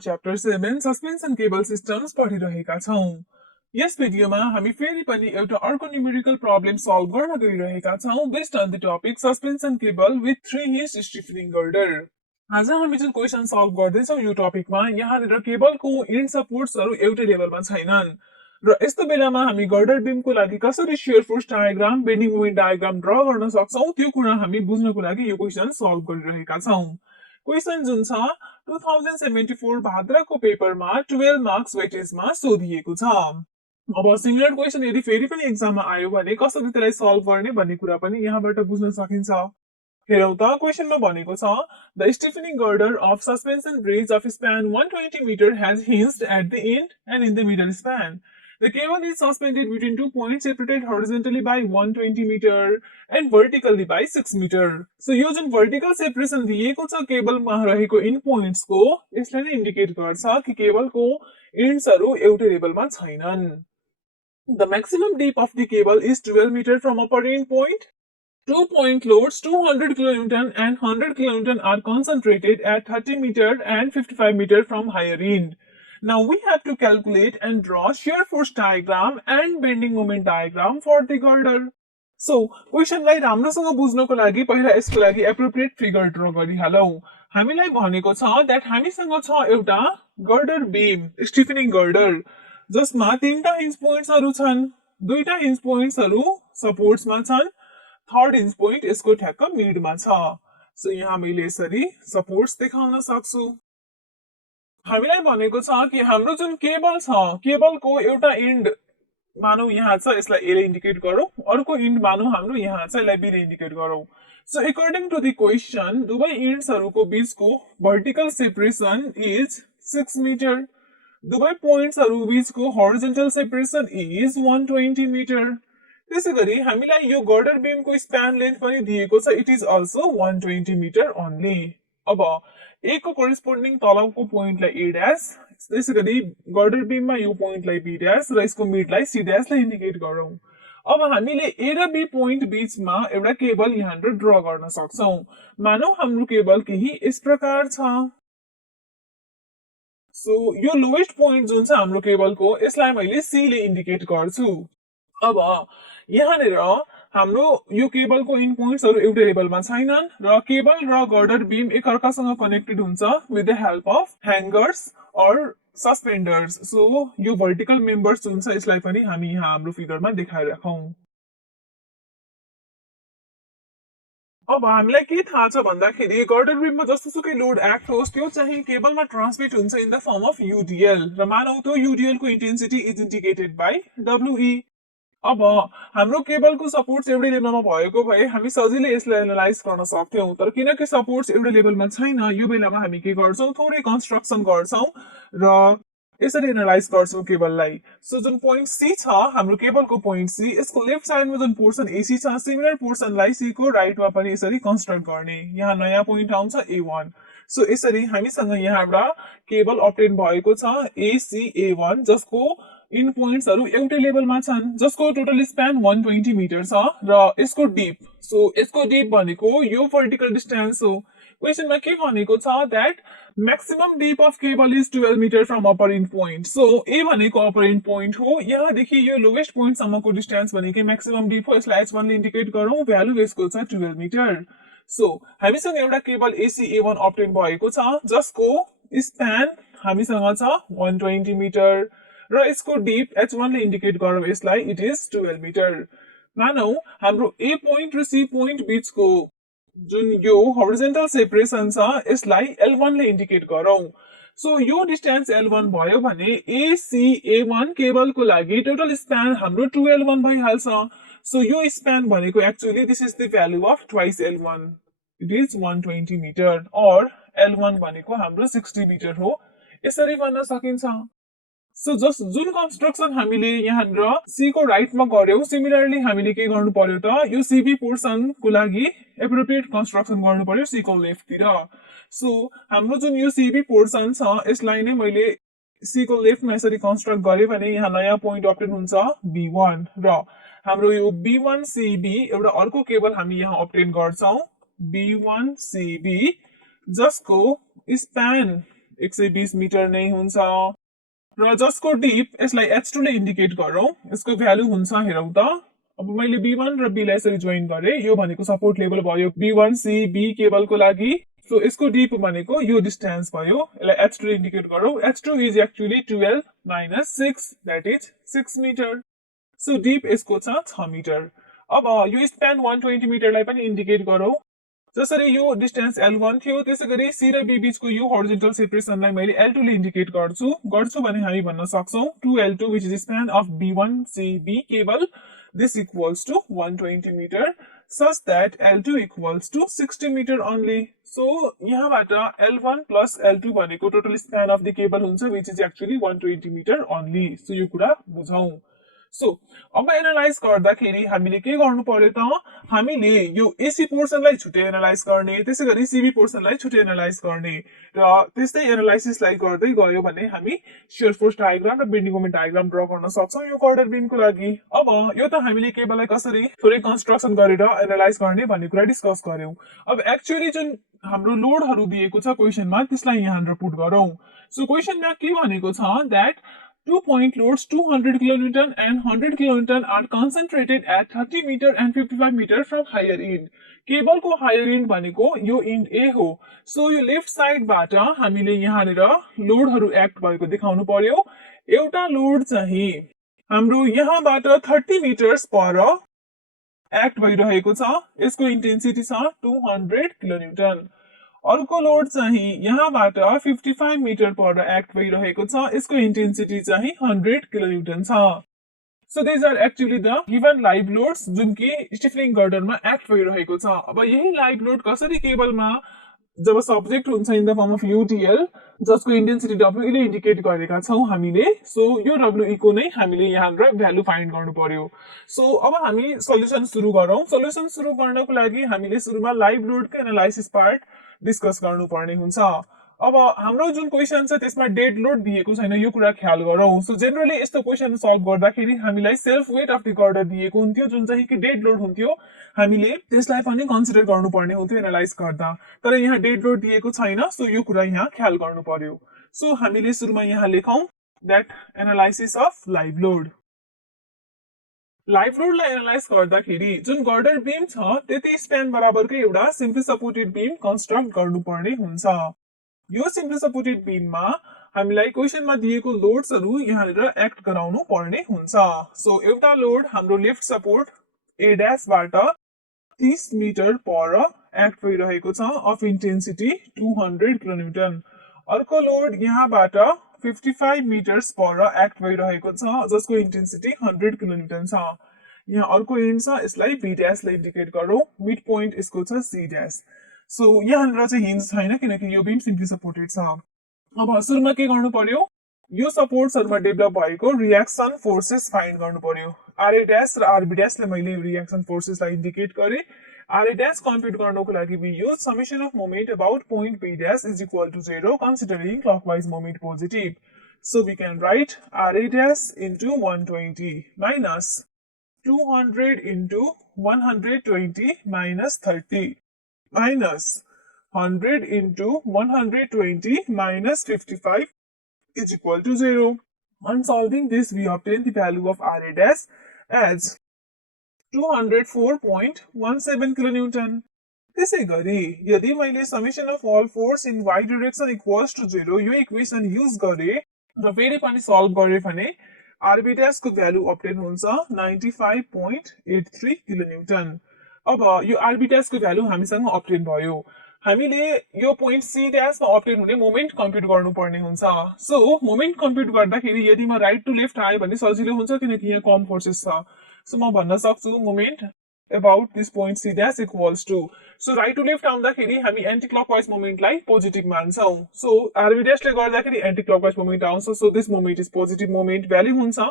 Chapter 7 Suspension Cable Systems पढिरहेका छौं। यस भिडियोमा हामी फेरि पनि एउटा अर्को न्यूमेरिकल प्रब्लम सल्भ गर्न गइरहेका छौं based on the topic suspension cable with 3 hinge stiffening girder. आज हामी जुन क्वेशन सल्भ गर्दैछौं यो टपिकमा यहाँनिर केबलको इन्ड सपोर्ट्सहरु एउटै लेभलमा छैनन् र यस्तो बेलामा हामी गर्डर बीमको लागि कसरी shear force diagram bending moment diagram draw गर्न सक्छौं त्यो कुरा हामी बुझ्नको लागि यो क्वेशन सल्भ गरिरहेका छौं। क्वेशन जुन छ 2074 भाद्रको पेपरमा 12 मार्क्स वेटेजमा सोधिएको छ। अब सिमिलर क्वेशन यदि फेरि पनि एक्जाममा आयो भने कसरी त्यसलाई सल्भ गर्ने भन्ने कुरा पनि यहाँबाट बुझ्न सकिन्छ। हेरौं त क्वेशनमा भनेको छ the stiffening girder of suspension bridge of span 120 meter has hinged at the end and in the middle span. The cable is suspended between 2 points separated horizontally by 120 meter and vertically by 6 meter. So यो जुन vertical separation दिएको छ केबलमा रहेको in points को यसले नै indicate गर्छ कि केबलको इन्ड्सहरु एउटै लेभलमा छैनन्। The maximum depth of the cable is 12 meter from upper end point. 2-point loads 200 kN and 100 kN are concentrated at 30 meter and 55 meter from higher end. Now we have to calculate and draw shear force diagram and bending moment diagram for the girder. So question लाई राम्रोसँग बुझ्नको लागि पहिला यसको लागि appropriate figure draw गरिहालौं। हामीलाई भनेको छ that हामीसँग छ एउटा गर्डर बीम स्टिफनिङ गर्डर जसमा तीनटा हिन्ज पोइन्ट्सहरु छन्। दुईटा हिन्ज पोइन्ट्सहरु सपोर्ट्समा छन्, थर्ड हिन्ज पोइन्ट यसको ठ्याक्क मिडमा छ। सो यहाँ मैले यसरी सपोर्ट्स देखाउन सक्छु। हामीलाई भनेको छ कि हाम्रो जुन केबल छ केबलको एउटा एन्ड मानौ यहाँ छ यसलाई ए ले इन्डिकेट गरौँ, अर्को एन्ड मानौ हाम्रो यहाँ छ यसलाई बी ले इन्डिकेट गरौँ। So according to the question दुवै एन्ड्सहरुको बीचको वर्टिकल सेपरेसन इज 6 मिटर, दुवै पोइन्ट्सहरु बीचको हॉरिजॉन्टल सेपरेसन इज 120 मिटर। त्यसैगरी हामीलाई यो गर्डर बीमको स्प्यान लेन्थ पनि दिएको छ it is also 120 metre only. अब ए को कोरेस्पोन्डिङ तलको पोइन्टलाई ए ड्याश, त्यसैगरी गर्डर बीममा यो पोइन्टलाई बी ड्याश र यसको मिडलाई सी ड्याश ले इन्डिकेट गरौँ। अब हामीले ए र बी पोइन्ट बीचमा एउटा केबल यहाँनिर ड्रा गर्न सक्छौं। मानौ हाम्रो केबल केही यस प्रकार छ। सो यो लोएस्ट पोइन्ट जुन छ हाम्रो केबलको यसलाई मैले सी ले इन्डिकेट गर्छु। अब यहाँनिर हाम्रो यो केबलको इन पोइन्ट्सहरु एउटै लेभलमा छैनन् र केबल र गर्डर बीम एकअर्कासँग कनेक्टेड हुन्छ विथ द हेल्प अफ ह्याङ्गर्स और सस्पेन्डर्स। सो यो भर्टिकल मेम्बर्स जुन छ यसलाई पनि हामी यहाँ हाम्रो फिगरमा देखाइराखौं। अब हामीलाई के थाहा छ भन्दाखेरि गर्डर बीममा जस्तोसुकै लोड एक्ट होस् त्यो चाहिँ केबलमा ट्रान्समिट हुन्छ in the form of UDL र मानौ त्यो यूडीएल को इन्टेन्सिटी इज इन्डिकेटेड बाइ डब्ल्युई। अब हाम्रो केबलको सपोर्ट्स एउटै लेभलमा भएको भए हामी सजिलै यसलाई एनालाइज गर्न सक्थ्यौं, तर किनकि सपोर्ट्स एउटै लेभलमा छैन यो बेलामा हामी के गर्छौं थोरै कन्स्ट्रक्सन गर्छौं र यसरी एनालाइज गर्छौं केबललाई। सो जुन पोइन्ट सी छ हाम्रो केबलको पोइन्ट सी यसको लेफ्ट साइडमा जुन पोर्सन एसी छ सिमिलर पोर्सनलाई सी को राइटमा पनि यसरी कन्स्ट्रक्ट गर्ने। यहाँ नयाँ पोइन्ट आउँछ A1। सो यसरी हामीसँग यहाँ एउटा केबल अब्टेन भएको छ AC-A1 जसको इन पोइन्ट्सहरु एउटै लेभलमा छन्, जसको टोटल स्प्यान 120 मिटर छ र यसको डिप, सो यसको डिप भनेको यो वर्टिकल डिस्टेन्स हो। क्वेशनमा के भनेको छ that maximum dip of cable is 12 metre from upper end point. So A भनेको अपर एन्ड पोइन्ट हो, यहाँदेखि यो लोएस्ट पोइन्ट सम्मको डिस्टेन्स भनेको मैक्सिमम डिप हो। यसलाई H1 ले इन्डिकेट गरौँ, भ्यालु यसको छ 12 मिटर। सो हामीसँग एउटा केबल AC-A1 अब्टेन भएको छ जसको स्प्यान हामीसँग छ 120 मिटर र यसको डिप H1 ले इन्डिकेट गरौँ यसलाई इट इज 12 मिटर। मानौ हाम्रो ए पोइन्ट र सी पोइन्ट बीचको जुन यो हॉरिजॉन्टल सेपरेसन छ यसलाई L1 ले इन्डिकेट गरौँ। सो यो डिस्टेन्स L1 भयो भने AC-A1 केबलको लागि टोटल स्प्यान हाम्रो 2L1 भइहाल्छ। सो यो स्प्यान भनेको actually this is the value of twice L1 it is 120 metre और L1 भनेको हाम्रो 60 मिटर हो। यसरी भन्न सकिन्छ। सो जुन कन्स्ट्रक्सन हामीले यहाँनिर सी को राइटमा गर्यौं सिमिलरली हामीले के गर्नु पर्यो त यो सीबी पोर्सनको लागि एप्रोप्रिएट कन्स्ट्रक्सन गर्नु पर्यो सी को लेफ्टतिर। सो हाम्रो जुन यो सीबी पोर्सन छ यसलाई नै मैले सी को लेफ्टमा यसरी कन्स्ट्रक्ट गरे भने यहाँ नयाँ पोइन्ट अब्टेन हुन्छ B1 र हाम्रो यो B1CB एउटा अर्को केबल हामी यहाँ अब्टेन गर्छौं B1CB जसको स्प्यान 120 मिटर नै हुन्छ र जसको डिप यसलाई h2 ले इन्डिकेट गरौँ यसको भ्यालु हुन्छ हेरौँ त अब मैले b1 र b लाई यसरी जोइन गरे यो भनेको सपोर्ट लेभल भयो b1 c b केबलको लागि सो यसको डिप भनेको यो डिस्टेन्स भयो यसलाई h2 ले इन्डिकेट गरौँ h2 is actually 12 minus 6 that is 6 metre so dip यसको छ 6 मिटर अब यो स्प्यान 120 मिटरलाई पनि इन्डिकेट गरौँ जसरी यो डिस्टेन्स L1 थियो त्यसैगरी C र B बीचको यो होरिजोन्टल सेपरेसनलाई मैले L2 ले इन्डिकेट गर्छु भने हामी भन्न सक्छौं 2L2 which is the span of B1 C B cable this equals to 120 meter such that L2 equals to 60 meter only so यहाँबाट L1 plus L2 भनेको total span of the cable हुन्छ which is actually 120 meter only so यो कुरा बुझौं so अब analyse गर्दाखेरि हामीले के गर्नु पर्यो त हामीले यो एसी पोर्सनलाई छुट्टै एनालाइज गर्ने त्यसैगरी सीबी पोर्सनलाई छुट्टै एनालाइज गर्ने र त्यस्तै एनालाइसिसलाई गर्दै गयो भने हामी शियर फोर्स डायग्राम र बेन्डिङ मोमेन्ट डायग्राम ड्रा गर्न सक्छौं यो कर्डर बीमको लागि अब यो त हामीले केबललाई कसरी थोरै कन्स्ट्रक्सन गरेर एनालाइज गर्ने भन्ने कुरा डिस्कस गर्यौं अब एक्चुअली जुन हाम्रो लोडहरु दिएको छ क्वेशनमा त्यसलाई यहाँ पुट गरौँ सो क्वेशनमा के भनेको छ that Two point loads 200 kN and 100 kN are concentrated at 30 meter and 55 meter from higher end. Cable को हायर एन्ड भनेको यो एन्ड ए हो सो यो लेफ्ट साइडबाट हामीले यहाँनिर लोडहरु एक्ट भएको देखाउनु पर्यो एउटा लोड चाहिँ हाम्रो यहाँबाट 30 मिटर्स पर एक्ट भइरहेको छ यसको इन्टेन्सिटी छ 200 किलोन्युटन अर्को लोड चाहिँ यहाँबाट 55 मिटर पर एक्ट भइरहेको छ यसको इन्टेन्सिटी चाहिँ 100 किलोन्युटन छ so this are actually the given live loads जुन कि स्टिफनिङ गर्डरमा एक्ट भइरहेको छ अब यही लाइभ लोड कसरी केबलमा जब सब्जेक्ट हुन्छ in the form of UTL जसको इन्टेन्सिटी डब्ल्यू ले इन्डिकेट गरेका छौं हामीले सो यो डब्ल्यू को नै हामीले यहाँ भ्यालु फाइन्ड गर्नु पर्यो सो अब हामी सोलुसन सुरु गरौँ सोलुसन सुरु गर्नको लागि हामीले सुरुमा लाइभ लोडको एनालाइसिस पार्ट डिस्कस गर्नुपर्ने हुन्छ अब हाम्रो जुन क्वेशन छ त्यसमा डेड लोड दिएको छैन यो कुरा ख्याल गरौँ सो जनरली यस्तो क्वेशन सल्भ गर्दाखेरि हामीलाई self weight of the girder दिएको हुन्थ्यो जुन चाहिँ कि डेड लोड हुन्थ्यो हामीले त्यसलाई पनि कन्सिडर गर्नुपर्ने हुन्थ्यो एनालाइज गर्दा तर यहाँ डेड लोड दिएको छैन सो यो कुरा यहाँ ख्याल गर्नु पर्यो सो हामीले सुरुमा यहाँ लेखौं that analysis of live load live लोडलाई एनालाइज गर्दाखेरि जुन गर्डर बीम छ त्यति स्प्यान बराबरकै एउटा सिम्पली सपोर्टेड बीम कन्स्ट्रक्ट गर्नुपर्ने हुन्छ यो सिम्पली सपोर्टेड बीममा हामीलाई क्वेशनमा दिएको लोड्सहरु यहाँनिर एक्ट गराउनु पर्ने हुन्छ सो एउटा लोड हाम्रो लेफ्ट सपोर्ट ए ड्याश बाट 30 मिटर पर एक्ट भइरहेको छ अफ इन्टेन्सिटी 200 किलोन्युटन अर्को लोड यहाँबाट 55 मिटर्स पर एक्ट भइरहेको छ जसको इन्टेन्सिटी 100 किलोन्युटन छ यहाँ अर्को एन्ड छ यसलाई बी ड्याश ले इन्डिकेट गरौँ मिड पोइन्ट यसको छ सी ड्याश सो यहाँनिर चाहिँ हिन्ज छैन किनकि यो बीम सिम्पली सपोर्टेड छ अब सुरुमा के गर्नु पर्यो यो सपोर्ट्सहरुमा डेभलप भएको रिएक्सन फोर्सेस फाइन्ड गर्नु पर्यो आरए ड्याश र आरबी ड्याश ले मैले रिएक्सन फोर्सेसलाई इन्डिकेट गरे आरए ड्याश कम्प्युट गर्नको लागि we use summation of moment about point B dash is equal to 0 considering clockwise moment positive so we can write RA dash into 120 minus 200 into 120 minus 30 minus 100 into 120 minus 55 is equal to 0. On solving this, we obtain the value of RA dash as 204.17 kilonewton. त्यसै गरी यदि मैले summation of all force in y direction equals to 0 यो equation use गरे र फेरि पनि solve गरे भने RB dash को भ्यालु obtain हुन्छ 95.83 kilonewton. अब यो आरबी ड्याश को भ्यालु हामीसँग obtain भयो हामीले यो पोइन्ट सी ड्याश मा obtain हुने मोमेन्ट कम्प्युट गर्नुपर्ने हुन्छ सो मोमेन्ट कम्प्युट गर्दाखेरि यदि म राइट टु लेफ्ट आए भने सजिलो हुन्छ किनकि यहाँ कम फोर्सेस छ सो म भन्न सक्छु moment about this point c dash equals to so right to left आउँदाखेरि हामी एन्टी क्लकवाइज मोमेन्टलाई पोजिटिभ मान्छौं सो आरबी ड्याश ले गर्दाखेरि एन्टी क्लकवाइज मोमेन्ट आउँछ so this moment is positive moment value हुन्छ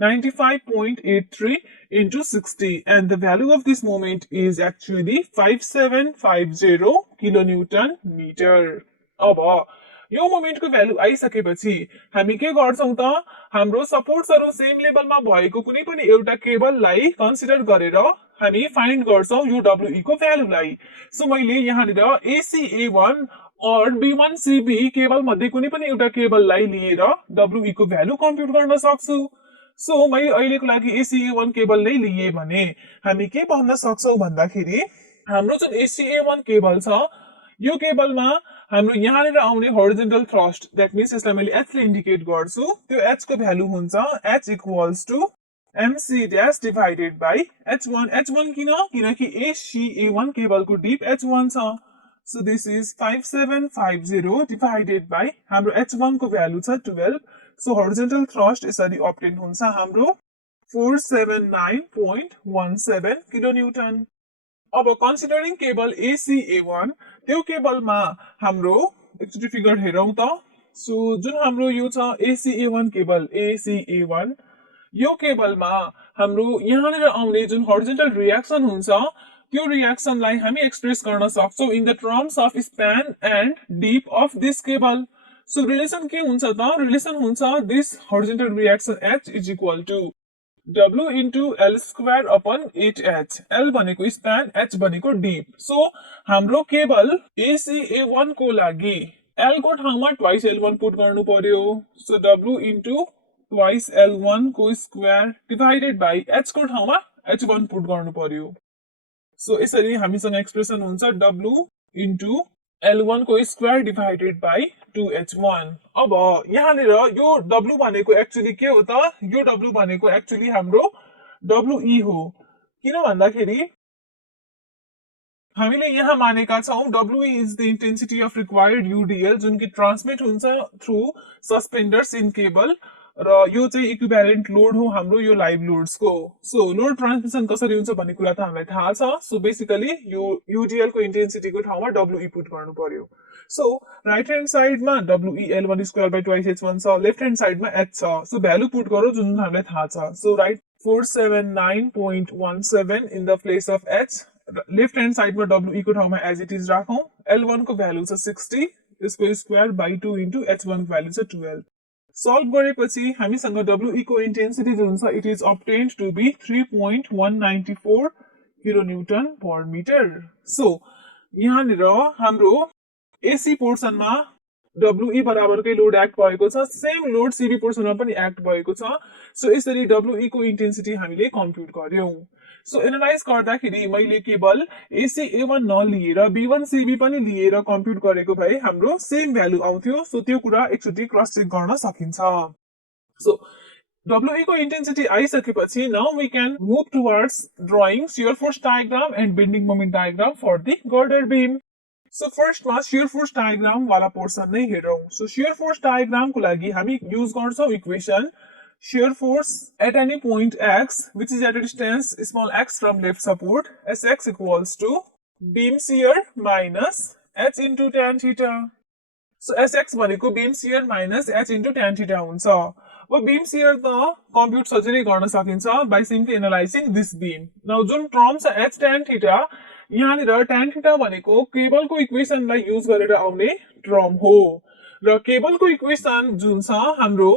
95.83 into 60 and the value of this moment is actually 5750 kilonewton meter. अब यो मोमेन्ट को भ्यालु आइसकेपछि हामी के गर्छौं त हाम्रो सपोर्ट्सहरु सेम लेभलमा भएको कुनै पनि एउटा केबललाई कन्सिडर गरेर हामी फाइन्ड गर्छौं यो डब्ल्युई को भ्यालुलाई सो मैले यहाँनिर AC A1 और B1 CB केबल मध्ये कुनै पनि एउटा केबललाई लिएर WE को भ्यालु कम्प्युट गर्न सक्छु। सो मैले अहिलेको लागि ACA1 केबल नै लिए भने हामी के भन्न सक्छौं भन्दाखेरि हाम्रो जुन ACA1 केबल छ यो केबलमा हाम्रो यहाँनिर आउने होरिजोन्टल थ्रस्ट दैट मीन्स यसलाई मैले H ले इन्डिकेट गर्छु त्यो H को भ्यालु हुन्छ H equals to MC dash divided by H1 किनकि ACA1 केबलको डिप H1 छ। So this is 5750 divided by हाम्रो H1 को भ्यालु छ 12 so horizontal thrust यसरी obtain हुन्छ हाम्रो 479.17 किलोन्युटन। अब considering केबल ACA1 त्यो केबलमा हाम्रो एकचोटी फिगर हेरौं त। सो जुन हाम्रो यो छ ACA1 केबल ACA1 यो केबलमा हाम्रो यहाँनिर आउने जुन horizontal रिएक्सन हुन्छ त्यो रिएक्सनलाई हामी एक्सप्रेस गर्न सक्छौं in the terms of span and dip of this cable. So relation के हुन्छ त रिलेसन हुन्छ this horizontal reaction H is equal to W into L square upon 8H L भनेको स्प्यान H भनेको डिप। सो हाम्रो cable ACA1 को लागि L को ठाउँमा ट्वाइस L1 पुट गर्नु पर्यो। So W into twice L1 को स्क्वायर डिवाइडेड बाइ H को ठाउँमा H1 पुट गर्नु पर्यो। सो यसरी हामीसँग एक्सप्रेसन हुन्छ W इन्टु L1 को स्क्वायर डिवाइडेड बाइ 2H1। अब यहाँनिर यो W भनेको एक्चुअली के हो त यो W भनेको एक्चुअली हाम्रो WE हो। किन भन्दाखेरि हामीले यहाँ मानेका छौं WE is the intensity of required UDL जुन कि ट्रान्समिट हुन्छ थ्रु सस्पेन्डर्स इन केबल र यो चाहिँ इक्विभ्यालेन्ट लोड हो हाम्रो यो लाइभ लोड्स को। सो लोड ट्रान्समिसन कसरी हुन्छ भन्ने कुरा त हामीलाई थाहा छ। सो बेसिकली यो UDL को इन्टेन्सिटी को ठाउँमा WE पुट गर्नु पर्यो। सो राइट ह्यान्ड साइडमा WE L1 square by twice H1 छ लेफ्ट ह्यान्ड साइडमा H छ। सो भ्यालु पुट गरौँ जुन हामीलाई थाहा छ। So right 479.17 in the place of H left hand साइडमा WE को ठाउँमा एज इट इज राखौं। L1 को भ्यालु छ 60 यसको स्क्वायर बाइ 2 इन्टु H1 को भ्यालु छ 12। सल्भ गरेपछि हामीसँग WE को इन्टेन्सिटी जुन छ it is obtained to be 3.194 kilonewton per metre. So यहाँनिर हाम्रो AC पोर्सनमा WE बराबरकै लोड एक्ट भएको छ सेम लोड CB पोर्सनमा पनि एक्ट भएको छ। सो यसरी WE को इन्टेन्सिटी हामीले कम्प्युट गर्यौं। सो एनालाइज गर्दाखेरि मैले केवल ACA1 नलिएर B1 CB पनि लिएर कम्प्युट गरेको भए हाम्रो सेम भ्यालु आउँथ्यो। सो त्यो कुरा एकचोटी क्रस चेक गर्न सकिन्छ। सो WE को इन्टेन्सिटी आइसकेपछि now we can move towards drawing shear force diagram and bending moment diagram for the girder beam. So फर्स्टमा शियर फोर्स डायग्राम वाला पोर्सन नै हेरौं। सो शियर फोर्स डायग्राम को लागि हामी युज गर्छौं equation shear force at any point x which is at a distance small x from left support Sx equals to beam shear minus h into tan theta. So Sx भनेको beam shear minus h into tan theta हुन्छ। अब beam shear त कम्प्युट सजिलै गर्न सकिन्छ by simply analyzing this beam. Now जुन term छ h tan theta यहाँनिर tan theta भनेको केबलको इक्वेसनलाई युज गरेर आउने टर्म हो र केबलको इक्वेसन जुन छ हाम्रो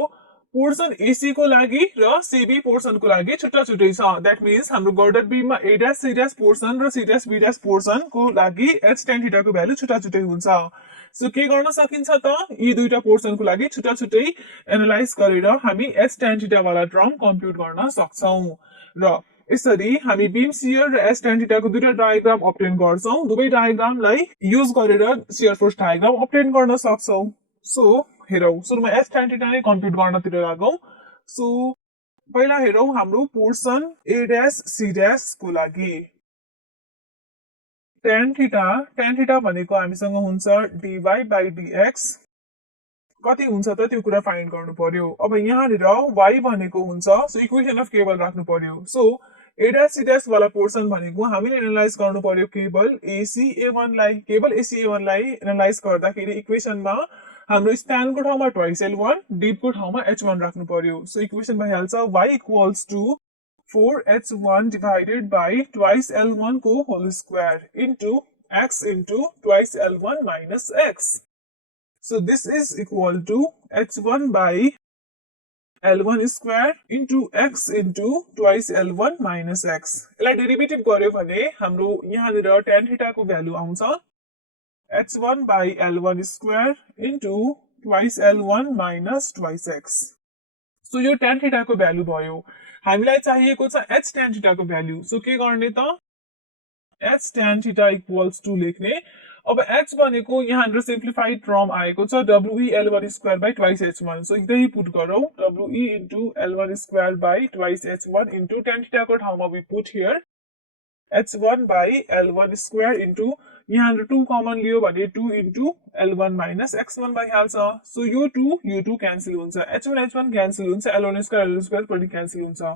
पोर्सन AC को लागि र CB पोर्सन को लागि छुट्टा छुट्टै छ। दैट मीन्स हाम्रो गर्डर बीममा A dash C dash portion र C dash B dash portion को लागि H tan थीटा को भ्यालु छुट्टा छुट्टै हुन्छ। सो के गर्न सकिन्छ त यी दुईटा पोर्सन को लागि छुट्टा छुट्टै एनालाइज गरेर हामी H tan थीटा वाला टर्म कम्प्युट गर्न सक्छौं र यसरी हामी बीम शियर र H tan थीटा को दुईटा डायग्राम अब्टेन गर्छौं। दुवै डायग्रामलाई युज गरेर शियर फोर्स डायग्राम अब्टेन गर्न सक्छौं। सो हेरौं सुरुमा H tan थीटा नै कम्प्युट गर्नतिर लागौं। सो पहिला हेरौं हाम्रो portion A dash C dash को लागि tan थीटा भनेको हामीसँग हुन्छ dy by dx कति हुन्छ त त्यो कुरा फाइन्ड गर्नु पर्यो। अब यहाँनिर y भनेको हुन्छ सो इक्वेसन अफ केबल राख्नु पर्यो। So A dash C dash वाला पोर्सन भनेको हामीले एनालाइज गर्नु पर्यो केबल ACA1 लाई एनालाइज गर्दाखेरि इक्वेसनमा हाम्रो स्प्यान को ठाउँमा ट्वाइस L1 डिप को ठाउँमा H1 राख्नु पर्यो। सो इक्वेसन भइहाल्छ y इक्वल्स टु 4H1 divided by twice L1 को whole square into x into twice L1 minus x. So this is equal to H1 by L1 square into x into twice L1 minus x. यसलाई derivative गर्यो भने हाम्रो यहाँनिर tan theta को value आउँछ h1 by l1 square into twice l1 minus twice x. So यो tan theta को value भयो हामीलाई चाहिएको छ h tan theta को भ्यालु सो के गर्ने त h tan theta equals to लेख्ने अब h भनेको यहाँ सिम्प्लिफाइड फर्म आएको छ we l1 square by twice h1 so यही पुट गरौँ we into l1 square by twice h1 into tan theta को ठाउँमा we put here h1 by l1 square into यहाँ 2 कमन लियो भने 2 into l1 minus x1 भइहाल्छ so यो 2 cancel हुन्छ h1 cancel हुन्छ l1 square पनि क्यान्सल हुन्छ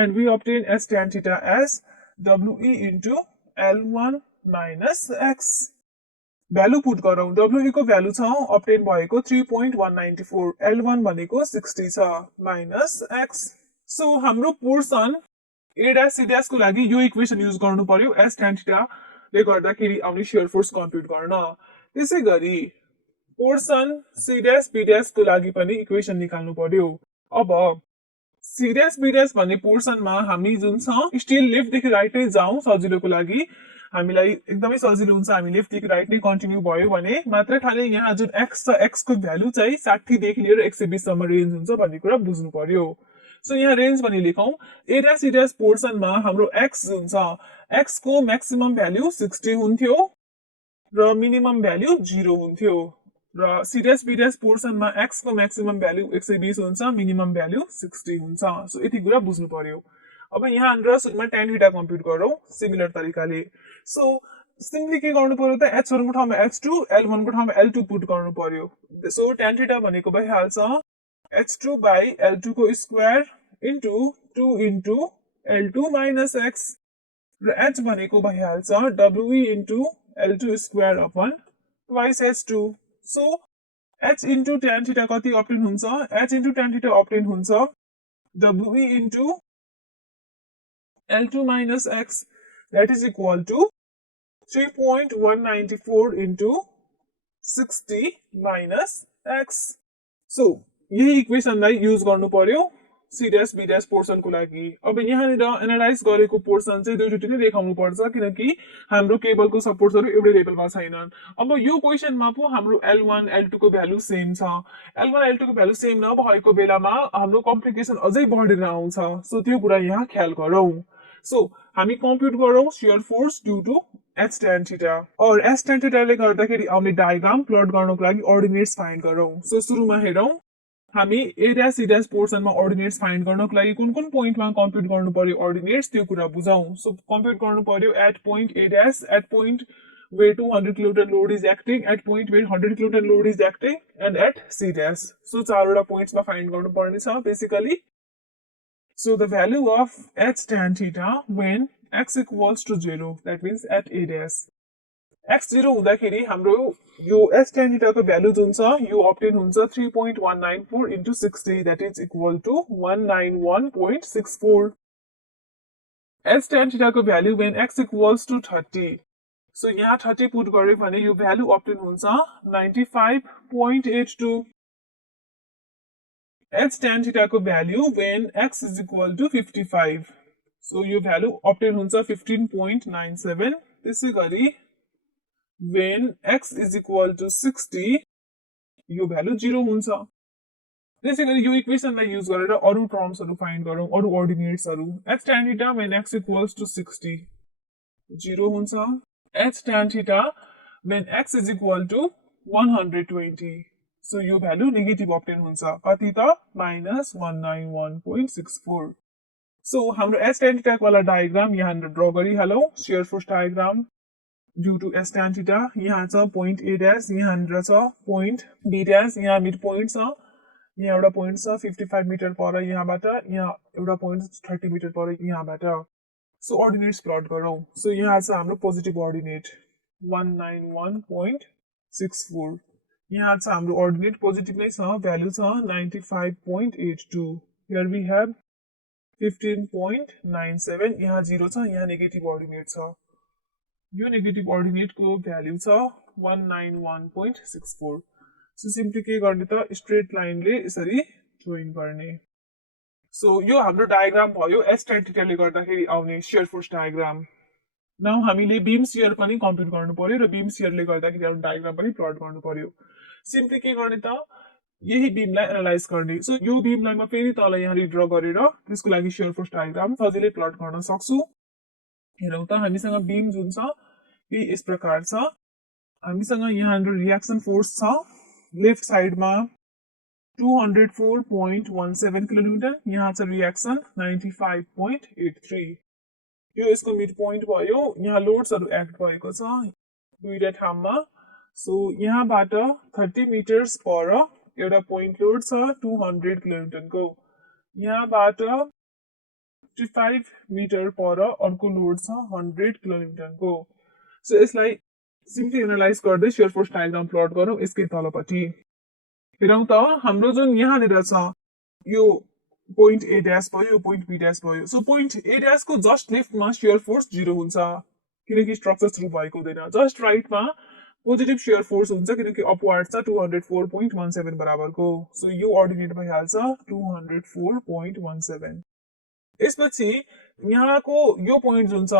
and we obtain s tan theta as we into l1 minus x value put गरौँ we को भ्यालु छ obtain भएको 3.194 l1 भनेको 60 छ minus x सो हाम्रो portion a dash c dash को लागि यो इक्वेसन युज गर्नु पर्यो s tan theta ले गर्दाखेरि आउने शियर फोर्स कम्प्युट गर्न त्यसैगरी portion c dash b dash को लागि पनि इक्वेसन निकाल्नु पर्यो अब c dash b dash भन्ने पोर्सनमा हामी जुन छ स्टिल लेफ्ट देखि राइट नै जाउँ सजिलोको लागि हामीलाई एकदमै सजिलो हुन्छ हामी लेफ्ट देखि राइट नै कन्टिन्यू भयो भने मात्र खाली यहाँ जुन x छ x को भ्यालु चाहिँ 60 देखि लिएर 120 सम्म रेन्ज हुन्छ भन्ने कुरा बुझ्नु पर्यो सो यहाँ रेन्ज पनि लेखौं a dash c dash पोर्सनमा हाम्रो x जुन छ x को म्याक्सिमम भ्यालु 60 हुन्थ्यो र मिनिमम भ्यालु 0 हुन्थ्यो र c dash b dash पोर्सनमा x को म्याक्सिमम भ्यालु 120 हुन्छ मिनिमम भ्यालु 60 हुन्छ सो यति कुरा बुझ्नु पर्यो अब यहाँ सुरुमा tan theta कम्प्युट गरौँ सिमिलर तरिकाले सो सिम्पली के गर्नु पर्यो त h1 को ठाउँमा h2 l1 को ठाउँमा l2 पुट गर्नु पर्यो सो tan theta भनेको भइहाल्छ h2 by l2 को square into 2 into l2 minus x र h भनेको भइहाल्छ we into l2 square upon twice h2 so h into tan theta कति obtain हुन्छ h into tan theta obtain हुन्छ we into l2 minus x that is equal to 3.194 into 60 minus x so यही इक्वेसनलाई use गर्नु पर्यो c dash b dash portion को लागि अब यहाँनिर एनालाइज गरेको पोर्सन चाहिँ दुईटै नै देखाउनु पर्छ किनकि हाम्रो केबलको सपोर्ट्सहरु एउटै लेभलमा छैनन् अब यो क्वेशनमा पो हाम्रो l1 l2 को भ्यालु सेम छ l1 l2 को भ्यालु सेम नभएको बेलामा हाम्रो कम्प्लिकेसन अझै बढेर आउँछ सो त्यो कुरा यहाँ ख्याल गरौँ सो हामी कम्प्युट गरौँ shear force due to h tan theta और s tan theta ले गर्दाखेरि आउने डायग्राम प्लट गर्नको लागि अर्डिनेट्स फाइन्ड गरौँ सो सुरुमा हेरौँ हामी a dash c dash पोर्सनमा अर्डिनेट्स फाइन्ड गर्नको लागि कुन कुन पोइन्टमा कम्प्युट गर्नु पर्यो अर्डिनेट्स त्यो कुरा बुझौं सो कम्प्युट गर्नु पर्यो at point a dash at point where 200 kilonewton load is acting at point where 100 kilonewton load is acting and at c dash so चारवटा पोइन्ट्समा फाइन्ड गर्नु पर्ने छ basically so the value of h tan theta when x equals to 0 that means at a dash x 0 हुँदाखेरि हाम्रो यो s tan theta को value जुन छ यो obtain हुन्छ 3.194 into 60 that is equal to 191.64 s tan theta को value when x equals to 30 so यहाँ 30 पुट गरे भने यो भ्यालु obtain हुन्छ 95.82 h tan theta को value when x is equal to 55 so यो भ्यालु obtain हुन्छ 15.97 त्यसैगरी when x is equal to 60 यो भ्यालु 0 हुन्छ त्यसैगरी यो इक्वेसनलाई युज गरेर अरु टर्म्सहरु फाइन्ड गरौँ अरु अर्डिनेट्सहरु h tan theta when x equals to 60 0 हुन्छ h tan theta when x is equal to 120 so यो भ्यालु नेगेटिभ obtain हुन्छ कति त -191.64 so हाम्रो h tan theta वाला डायग्राम यहाँ ड्रा गरिहालौं shear force diagram due to s tan theta यहाँ छ point a dash यहाँ छ point b dash यहाँ मिड पोइन्ट छ यहाँ एउटा पोइन्ट छ 55 मिटर पर यहाँबाट यहाँ एउटा पोइन्ट 30 मिटर पर यहाँबाट सो अर्डिनेट्स प्लट गरौँ सो यहाँ छ हाम्रो पोजिटिभ अर्डिनेट 191.64 यहाँ छ हाम्रो अर्डिनेट पोजिटिभ नै छ भ्यालु छ 95.82 here we have 15.97 यहाँ 0 छ यहाँ नेगेटिभ अर्डिनेट छ यो नेगेटिभ अर्डिनेट को भ्यालु छ 191.64 सो सिम्पली के गर्ने त स्ट्रेट लाइनले यसरी जोइन गर्ने सो यो हाम्रो डायग्राम भयो s tan theta ले गर्दाखेरि आउने शियर फोर्स डायग्राम नाउ हामीले बीम शियर पनि कम्प्युट गर्नु पर्यो र बीम शियरले गर्दाखेरि एउटा डायग्राम पनि प्लट गर्नु पर्यो। सिम्पली के गर्ने त यही बीमलाई एनालाइज गर्ने। सो यो बीमलाई म फेरि तल यहाँ ड्र गरेर त्यसको लागि शियर फोर्स डायग्राम सजिलै प्लट गर्न सक्छु। हेरौँ त हामीसँग बीम जुन छ यही यस प्रकार छ। हामीसँग यहाँ रिएक्सन फोर्स छ लेफ्ट साइडमा 204.17 किलोन्युटन, यहाँ छ रिएक्सन 95.83। यो यसको मिड पोइन्ट भयो। यहाँ लोड्सहरु एक्ट भएको छ दुईटा ठाउँमा। सो यहाँबाट 30 मिटर्स पर एउटा पोइन्ट लोड छ 200 किलोन्युटन को। यहाँबाट 55 मिटर पर अर्को लोड छ 100 किलोन्युटन को। सो यसलाई सिम्पली एनालाइज गर्दै शियर फोर्स डायग्राम प्लट गरौँ यसकै तलपट्टि। हेरौँ त हाम्रो जुन यहाँनिर छ यो पोइन्ट ए ड्यास भयो, यो पोइन्ट बी ड्यास भयो। सो पोइन्ट ए ड्यास को जस्ट लेफ्टमा शियर फोर्स 0 हुन्छ किनकि स्ट्रक्चर सुरु भएको हुँदैन। जस्ट राइटमा पोजिटिभ शियर फोर्स हुन्छ किनकि अपवार्ड छ 204.17 बराबरको। सो यो अर्डिनेट भइहाल्छ 204.17। यसपछि यहाँको यो पोइन्ट जुन छ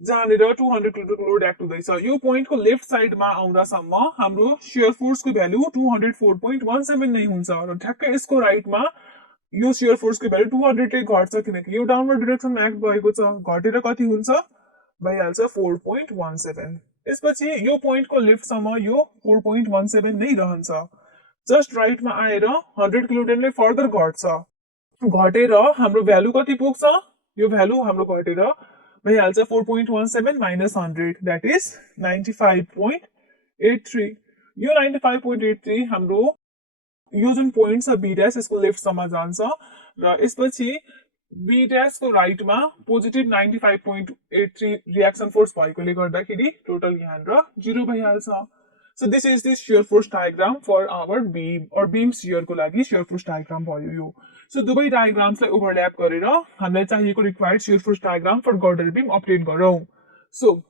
जहाँनिर 200 किलोको लोड एक्ट हुँदैछ यो पोइन्टको लेफ्ट साइडमा आउँदासम्म हाम्रो शियर फोर्सको भ्यालु 204.17 नै हुन्छ र ठ्याक्कै यसको राइटमा यो शियर फोर्सको भ्यालु 200 ले घट्छ किनकि यो डाउनवर्ड डिरेक्सनमा एक्ट भएको छ। घटेर कति हुन्छ भइहाल्छ 4.17। यसपछि यो पोइन्टको लेफ्टसम्म यो 4.17 नै रहन्छ। जस्ट राइटमा आएर 100 किलोन्युटनले फर्दर घट्छ। घटेर हाम्रो भ्यालु कति पुग्छ यो भ्यालु हाम्रो घटेर भइहाल्छ 4.17 माइनस 100 द्याट इज 95.83। यो 95.83 हाम्रो यो जुन पोइन्ट छ बी ड्यास यसको लेफ्टसम्म जान्छ र यसपछि बी ड्यासको राइटमा पोजिटिभ 95.83 रिएक्सन फोर्स भएकोले गर्दाखेरि टोटल यहाँनिर 0 भइहाल्छ। So this is the shear force diagram for our beam और बीम शियरको लागि शियर फोर्स डायग्राम भयो यो। सो दुवै डायग्राम्सलाई ओभरल्याप गरेर हामीलाई चाहिएको required shear force diagram for girder beam update गरौँ। सो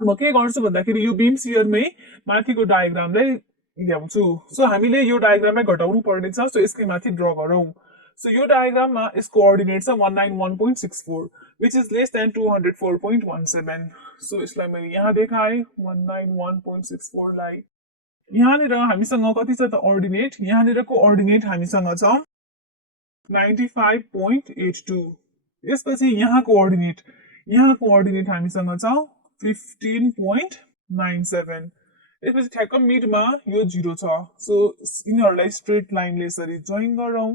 म के गर्छु भन्दाखेरि यो बीम शियरमै माथिको डायग्रामलाई ल्याउँछु। सो हामीले यो डायग्रामलाई घटाउनु पर्ने छ। सो यसकै माथि ड्र गरौँ। सो यो डायग्राममा यसको अर्डिनेट छ 191.64 which is less than 204.17। So यसलाई मैले यहाँ देखाएँ 191.64 लाई। यहाँनिर हामीसँग कति छ त अर्डिनेट यहाँनिरको अर्डिनेट हामीसँग छ 95.82। यसपछि यहाँको अर्डिनेट हामीसँग छ 15.97। यसपछि ठ्याक्क मिडमा यो 0 छ। सो यिनीहरूलाई स्ट्रेट लाइनले यसरी जोइन गरौँ।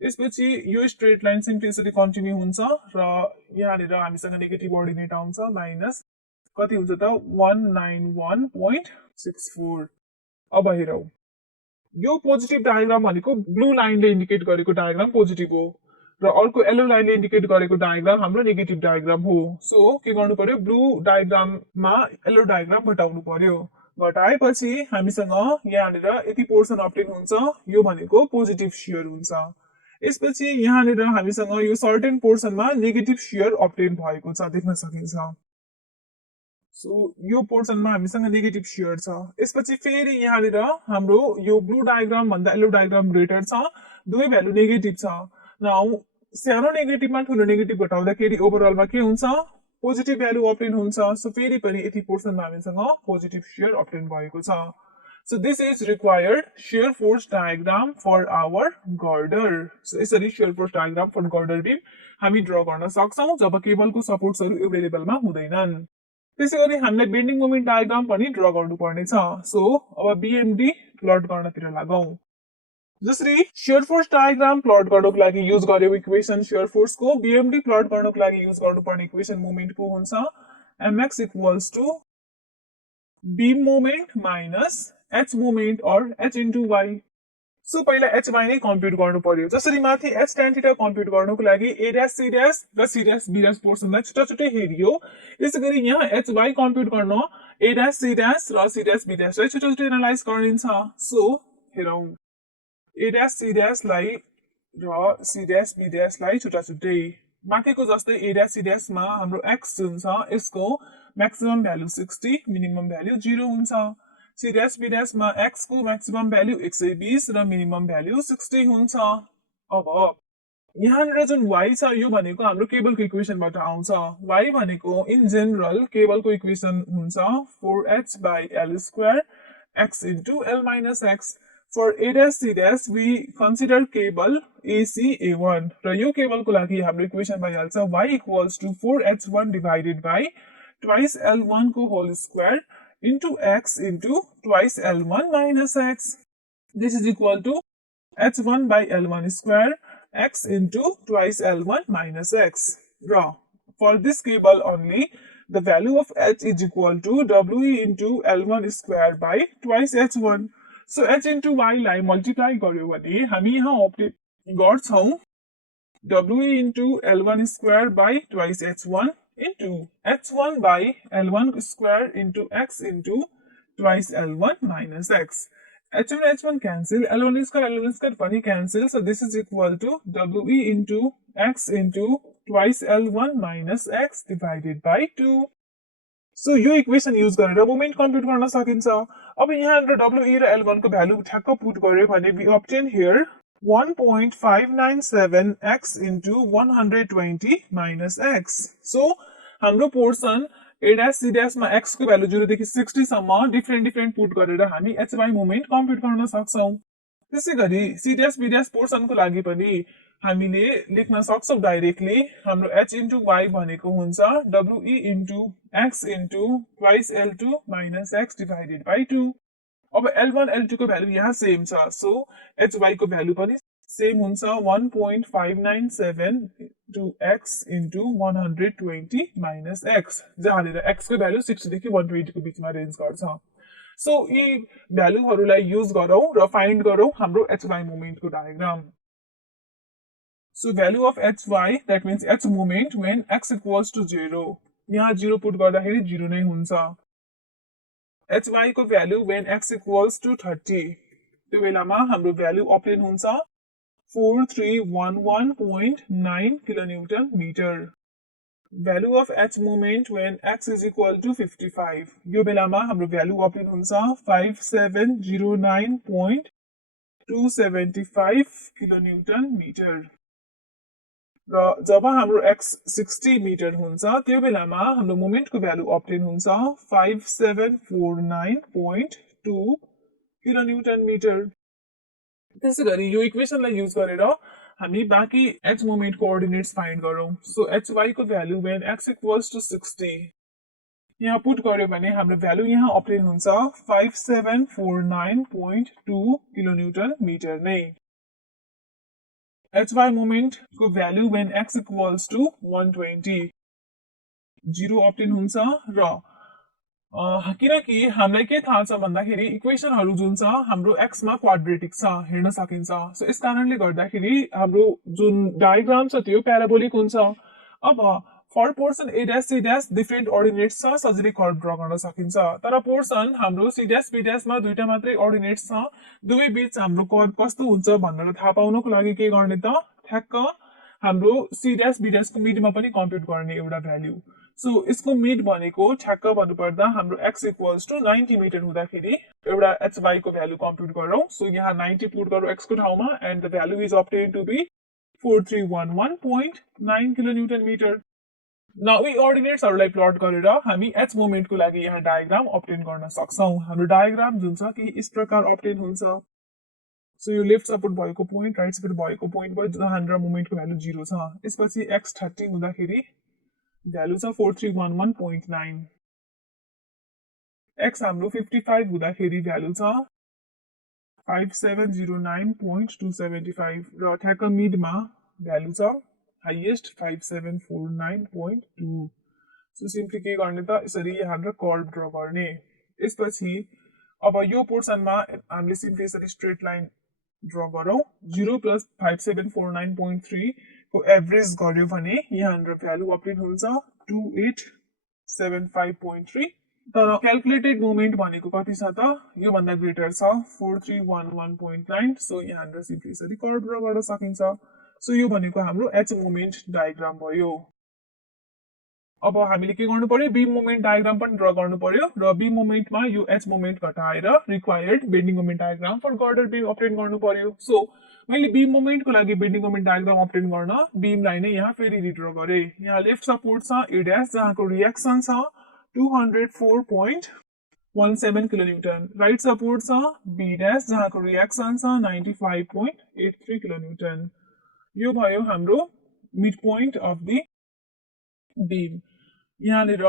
यसपछि यो स्ट्रेट लाइन सिम्पली यसरी कन्टिन्यू हुन्छ र यहाँनिर हामीसँग नेगेटिभ अर्डिनेट आउँछ माइनस कति हुन्छ त 191.64। अब हेरौँ यो पोजिटिभ डायग्राम भनेको ब्लू लाइनले इन्डिकेट गरेको डायग्राम पोजिटिभ हो र अर्को येलो लाइनले इन्डिकेट गरेको डायग्राम हाम्रो नेगेटिभ डायग्राम हो। सो के गर्नु पर्यो ब्लू डायग्राममा येलो डायग्राम घटाउनु पर्यो। घटाएपछि हामीसँग यहाँनिर यति पोर्सन अप्टेन हुन्छ यो भनेको पोजिटिभ शियर हुन्छ। यसपछि यहाँनिर हामीसँग यो सर्टेन पोर्सनमा नेगेटिभ शियर अप्टेन भएको छ देख्न सकिन्छ। सो यो पोर्सनमा हामीसँग नेगेटिभ शियर छ। यसपछि फेरि यहाँनिर हाम्रो यो ब्लू डायग्राम भन्दा येलो डायग्राम ग्रेटर छ दुवै भ्यालु नेगेटिभ छ। नाउ सानो नेगेटिभमा ठुलो नेगेटिभ घटाउँदाखेरि ओभरअलमा के हुन्छ पोजिटिभ भ्यालु अप्टेन हुन्छ। सो फेरि पनि यति पोर्सनमा हामीसँग पोजिटिभ शियर अप्टेन भएको छ। So this is required shear force diagram for our girder. So यसरी shear force diagram for girder beam हामी ड्र गर्न सक्छौँ जब केबलको सपोर्ट्सहरु एभाइलेबलमा हुँदैनन्। त्यसैगरी हामीलाई बेन्डिङ मोमेन्ट डायग्राम पनि ड्र गर्नुपर्ने छ। सो अब बीएमडी प्लट गर्नतिर लागौँ। जसरी शियर फोर्स डायग्राम प्लट गर्नको लागि युज गर्यो इक्वेसन शियर फोर्सको बीएमडी प्लट गर्नको लागि युज गर्नुपर्ने इक्वेसन मोमेन्टको हुन्छ mx equals to beam moment minus h moment और h इन्टु y। सो पहिला h y नै कम्प्युट गर्नु पर्यो। जसरी माथि h tan थीटा कम्प्युट गर्नको लागि a ड्याश c ड्याश र c ड्याश b ड्याश पोर्सनलाई छुट्टा छुट्टै हेरियो त्यसैगरी यहाँ h y कम्प्युट गर्न a ड्याश c ड्याश र c ड्याश b ड्याशलाई छुट्टा छुट्टै एनालाइज गरिन्छ। सो हेरौँ a ड्याश c ड्याशलाई र c ड्याश b ड्याशलाई छुट्टा छुट्टै माथिको जस्तै a ड्याश c ड्याशमा हाम्रो x जुन छ यसको म्याक्सिमम भ्यालु 60 मिनिमम भ्यालु 0 हुन्छ। c ड्याश b ड्याशमा x को म्याक्सिमम भ्यालु 120 र मिनिमम भ्यालु 60 हुन्छ। अब यहाँनिर जुन y छ यो भनेको हाम्रो केबलको इक्वेसनबाट आउँछ y भनेको इन जनरल केबलको इक्वेसन हुन्छ 4h by l square x into l minus x. For a dash c dash we consider cable AC-A1 र यो केबलको लागि हाम्रो इक्वेसन भइहाल्छ y equals to 4h1 divided by twice l1 को whole square into x into twice l1 minus x. This is equal to h1 by l1 square x into twice l1 minus x. Raw. For this cable only, the value of h is equal to we into l1 square by twice h1. So h into y लाई multiply गर्यो भने हामी यहाँ update गर्छौं we into l1 square by twice h1 into h1 by l1 square into x into twice l1 minus x. h1 h1 cancel, l1 square पनि cancel, so this is equal to we into x into twice l1 minus x divided by 2. So यो equation use गरेर moment कम्प्युट गर्न सकिन्छ। अब यहाँनिर we र l1 को value ठ्याक्क पुट गर्यो भने we obtain here 1.597 x into 120 minus x. So हाम्रो portion a dash c dash मा x को भ्यालु 0 देखि 60 सम्म डिफरेन्ट पुट गरेर हामी hy मोमेन्ट कम्प्युट गर्न सक्छौं। त्यसैगरी c dash b dash पोर्सनको लागि पनि हामीले लेख्न सक्छौं डाइरेक्टली हाम्रो h into y भनेको हुन्छ we into x into twice l2 minus x divided by 2. अब l1 l2 को भ्यालु यहाँ सेम छ, सो hy को भ्यालु पनि सेम हुन्छ 1.597 to x into 120 minus x, जहाँनिर x को भ्यालु 60 देखि 120 को बीचमा रेन्ज गर्छ। सो यी भ्यालुहरुलाई युज गरौँ र फाइन्ड गरौँ हाम्रो hy मोमेन्ट को diagram. So value of hy, that means h moment when x equals to 0. यहाँ 0 पुट गर्दाखेरि 0 नै हुन्छ। hy को value when x equals to 30. त्यो बेलामा हाम्रो भ्यालु obtain हुन्छ 4311.9 kilonewton meter. Value of h moment when x is equal to 55. यो बेलामा हाम्रो भ्यालु obtain हुन्छ 5709.275 kilonewton meter. र जब हाम्रो x 60 मिटर हुन्छ त्यो बेलामा हाम्रो मोमेन्ट को भ्यालु obtain हुन्छ 5749.2 किलोन्युटन मिटर। त्यसैगरी यो इक्वेसनलाई युज गरेर हामी बाँकी h मोमेन्ट कोअर्डिनेट्स फाइन्ड गरौँ। सो hy को value when x equals to 60 यहाँ पुट गर्यो भने हाम्रो भ्यालु यहाँ obtain हुन्छ 5749.2 किलोन्युटन मिटर नै। hy मोमेन्ट को value when x equals to 120 0 obtain हुन्छ र किनकि हामीलाई के थाहा छ भन्दाखेरि इक्वेसनहरु जुन छ हाम्रो x मा क्वाड्रेटिक छ हेर्न सकिन्छ। सो यस कारणले गर्दाखेरि हाम्रो जुन डायग्राम छ त्यो प्याराबोलिक हुन्छ। अब for portion a dash c dash different ordinates छ, सजिलै कर्व ड्रा गर्न सकिन्छ। तर पोर्सन हाम्रो c dash b dash मा दुईटा मात्रै ऑर्डिनेट्स छ, दुवै बीच हाम्रो कर्व कस्तो हुन्छ भनेर थाहा पाउनको लागि के गर्ने त ठ्याक्क हाम्रो c dash b dash को मिडमा पनि कम्प्युट गर्ने एउटा भ्यालु। सो यसको मिड भनेको ठ्याक्क भन्नुपर्दा हाम्रो x equals to 90 मिटर हुँदाखेरि एउटा hy को भ्यालु कम्प्युट गरौँ। सो यहाँ 90 पुट गरौँ x को ठाउँमा and the value is obtained to be 4311.9 kilonewton metre. Now यी ऑर्डिनेट्सहरुलाई प्लट गरेर हामी h मोमेन्ट को लागि यहाँ डायग्राम obtain गर्न सक्छौं। हाम्रो डायग्राम जुन छ कि यस प्रकार obtain हुन्छ। सो यो लेफ्ट सपोर्ट भएको पोइन्ट राइट सपोर्ट भएको पोइन्ट भयो जहाँनिर मोमेन्ट को भ्यालु 0 छ। यसपछि x 30 हुँदाखेरि भ्यालु छ 4311.9, x हाम्रो 55 हुँदाखेरि भ्यालु छ 5709.275 र ठ्याक्क मिडमा भ्यालु छ हाईएस्ट 5749.2। सो सिम्पली के गर्ने त यसरी हाम्रो कर्व ड्रा गर्ने। यसपछि अब यो पोर्सनमा हामीले सिम्पली यसरी स्ट्रेट लाइन ड्रा गरौँ। 0 प्लस 5749.3 को एभरेज गर्यो भने यहाँ हाम्रो भ्यालु obtain हुन्छ 2875.3। तर क्याल्कुलेटेड मोमेन्ट भनेको कति छ त यो भन्दा ग्रेटर छ 4311.9। सो यहाँ हाम्रो सिम्पली यसरी कर्व ड्रा गर्न सकिन्छ। सो यो भनेको हाम्रो h मोमेन्ट डायग्राम भयो। अब हामीले के गर्नु पर्यो बीम मोमेन्ट डायग्राम पनि ड्र गर्नु पर्यो र बीम मोमेन्टमा यो एच मोमेन्ट घटाएर required bending moment diagram for girder beam obtain गर्नु पर्यो सो मैले बीम मोमेन्टको लागि बेन्डिङ मोमेन्ट डायग्राम अप्टेन गर्न बीमलाई नै यहाँ फेरि रिड्र गरेँ यहाँ लेफ्ट सपोर्ट छ ए ड्यास जहाँको रिएक्सन छ 204.17 किलोन्युटन राइट सपोर्ट छ बी ड्यास जहाँको रिएक्सन छ 95.83 किलोन्युटन यो भयो हाम्रो mid point of the beam यहाँनिर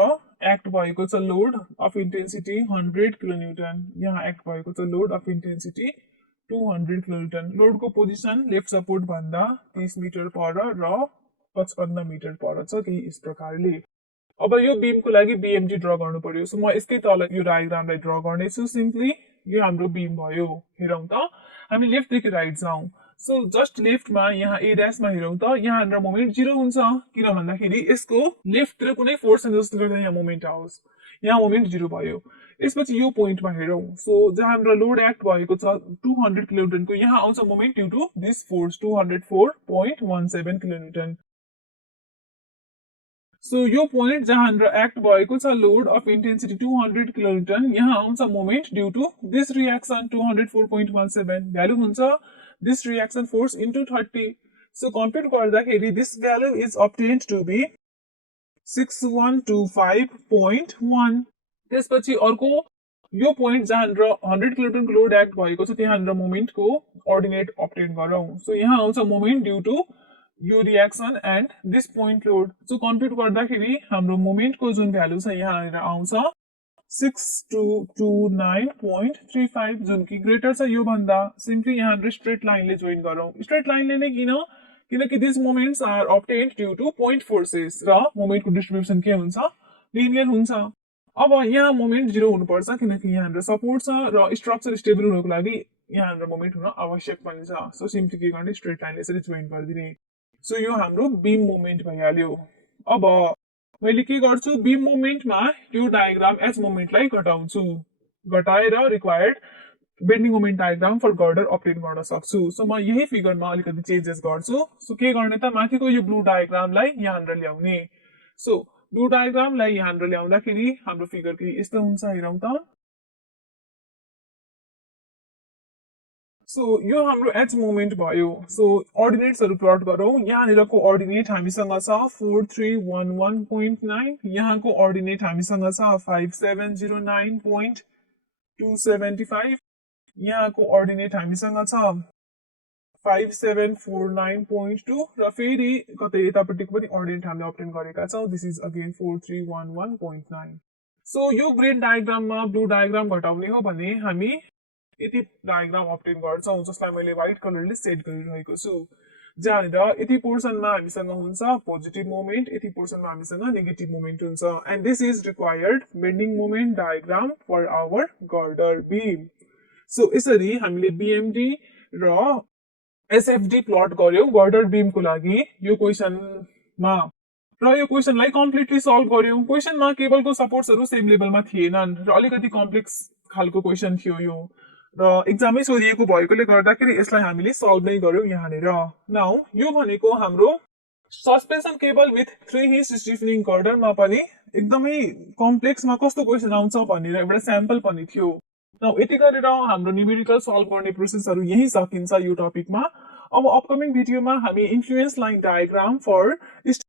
एक्ट भएको छ लोड अफ इन्टेन्सिटी 100 किलोन्युटन यहाँ एक्ट भएको छ लोड अफ इन्टेन्सिटी 200 किलोन्युटन लोडको पोजिसन लेफ्ट सपोर्ट भन्दा 30 मिटर पर र 55 मिटर पर छ त्यही यस प्रकारले अब यो बीमको लागि बीएमडी ड्र गर्नु पर्यो सो म यसकै तल यो डायग्रामलाई ड्र गर्नेछु सिम्पली यो हाम्रो बीम भयो हेरौँ त हामी लेफ्टदेखि राइट जाउँ सो जस्ट लेफ्टमा यहाँ ए ड्यासमा हेरौँ त यहाँ हाम्रो मोमेन्ट 0 हुन्छ किन भन्दाखेरि यसको लेफ्टतिर कुनै फोर्स छैन जसले गर्दा यहाँ मोमेन्ट आओस् यहाँ मोमेन्ट 0 भयो यसपछि यो पोइन्टमा हेरौँ सो जहाँ हाम्रो लोड एक्ट भएको छ 200 किलोन्युटनको यहाँ आउँछ moment due to this force 204.17 kilonewton so यो पोइन्ट जहाँ हाम्रो एक्ट भएको छ लोड अफ इन्टेन्सिटी 200 किलोन्युटन यहाँ आउँछ moment due to this reaction 204.17 value हुन्छ this reaction force into 30 so compute गर्दाखेरि this value is obtained to be 6125.1 त्यसपछि अर्को यो पोइन्ट जहाँ हाम्रो 100 किलोन्युटनको लोड एक्ट भएको छ त्यहाँ हाम्रो मोमेन्टको अर्डिनेट अब्टेन गरौँ सो यहाँ आउँछ मोमेन्ट ड्यू टु यो reaction and this point load so कम्प्युट गर्दाखेरि हाम्रो मोमेन्टको जुन भ्यालु छ यहाँ आउँछ 6229.35 जुन कि ग्रेटर छ यो भन्दा सिम्पली यहाँ हाम्रो स्ट्रेट लाइनले जोइन गरौँ स्ट्रेट लाइनले नै किनकि this moments are obtained due to point forces र मोमेन्टको डिस्ट्रिब्युसन के हुन्छ लिनियर हुन्छ अब यहाँ मोमेन्ट 0 हुनुपर्छ किनकि यहाँ हाम्रो सपोर्ट छ र स्ट्रक्चर स्टेबल हुनको लागि यहाँ हाम्रो मोमेन्ट हुन आवश्यक पनि छ सो सिम्पली के गर्ने स्ट्रेट लाइनले यसरी जोइन गरिदिने सो यो हाम्रो बीम मोमेन्ट भइहाल्यो अब मैले के गर्छु बीम मोमेन्टमा यो डायग्राम एच मोमेन्टलाई घटाउँछु घटाएर required bending moment diagram for girder obtain गर्न सक्छु सो म यही फिगरमा अलिकति चेन्जेस गर्छु सो के गर्ने त माथिको यो ब्लू डायग्रामलाई यहाँनिर ल्याउने सो ब्लू डायग्रामलाई यहाँनिर ल्याउँदाखेरि हाम्रो फिगर के यस्तो हुन्छ हेरौँ त सो यो हाम्रो एच मोमेन्ट भयो सो अर्डिनेट्सहरु प्लट गरौँ यहाँनिरको अर्डिनेट हामीसँग छ 4311.9 यहाँको अर्डिनेट हामीसँग छ 5709.275 यहाँको अर्डिनेट हामीसँग छ 5749.2 र फेरि कतै यतापट्टिको पनि अर्डिनेट हामीले अब्टेन गरेका छौं दिस इज अगेन 4311.9 सो यो ग्रेड डायग्राममा ब्लू डायग्राम घटाउने हो भने हामी यति डायग्राम अब्टेन गर्छौं जसलाई मैले व्हाइट कलरले सेट गरिरहेको छु जहाँनिर यति पोर्सनमा हामीसँग हुन्छ पोजिटिभ मोमेन्ट यति पोर्सनमा हामीसँग नेगेटिभ मोमेन्ट हुन्छ and this is required bending moment diagram for our girder beam so यसरी हामीले बीएमडी र एसएफडी प्लट गर्यौं गर्डर बीमको लागि यो क्वेशनमा र यो क्वेशनलाई कम्प्लिटली सल्भ गर्यौं क्वेशनमा केबलको सपोर्ट्सहरु सेम लेभलमा थिएनन् र अलिकति कम्प्लेक्स खालको क्वेशन थियो यो र एक्जाममै सोधिएको भएकोले गर्दाखेरि यसलाई हामीले सल्भ नै गर्यौं यहाँनिर नाउ यो भनेको हाम्रो सस्पेन्सन केबल विथ 3 हिन्ज स्टिफनिङ गर्डरमा पनि एकदमै कम्प्लेक्समा कस्तो क्वेशन आउँछ भनेर एउटा स्याम्पल पनि थियो नाउ यति गरेर हाम्रो न्यूमेरिकल सल्भ गर्ने प्रोसेसहरु यही सकिन्छ यो टपिकमा अब अपकमिङ भिडियोमा हामी इन्फ्लुएन्स लाइन डायग्राम फर